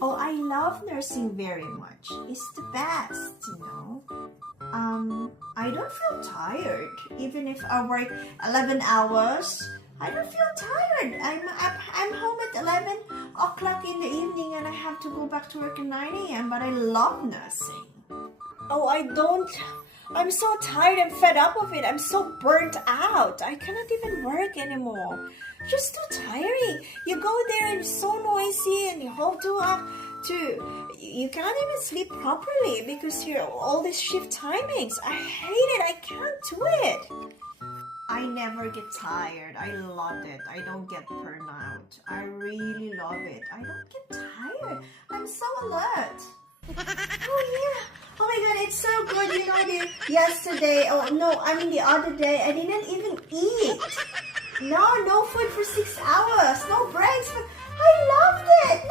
Oh, I love nursing very much. It's the best, you know. I don't feel tired. Even if I work 11 hours, I don't feel tired. I'm home at 11 o'clock in the evening and I have to go back to work at 9 a.m. But I love nursing. Oh, I don't. I'm so tired and fed up of it. I'm so burnt out. I cannot even work anymore. Just too tiring. You go there and it's so noisy and you have you cannot even sleep properly because you're all these shift timings. I hate it. I can't do it. I never get tired. I love it. I don't get burnout. I really love it. I don't get tired. I'm so alert. Oh yeah. Oh my god, it's so good. You know, the other day, I didn't even eat. No food for 6 hours. No breaks. But I loved it.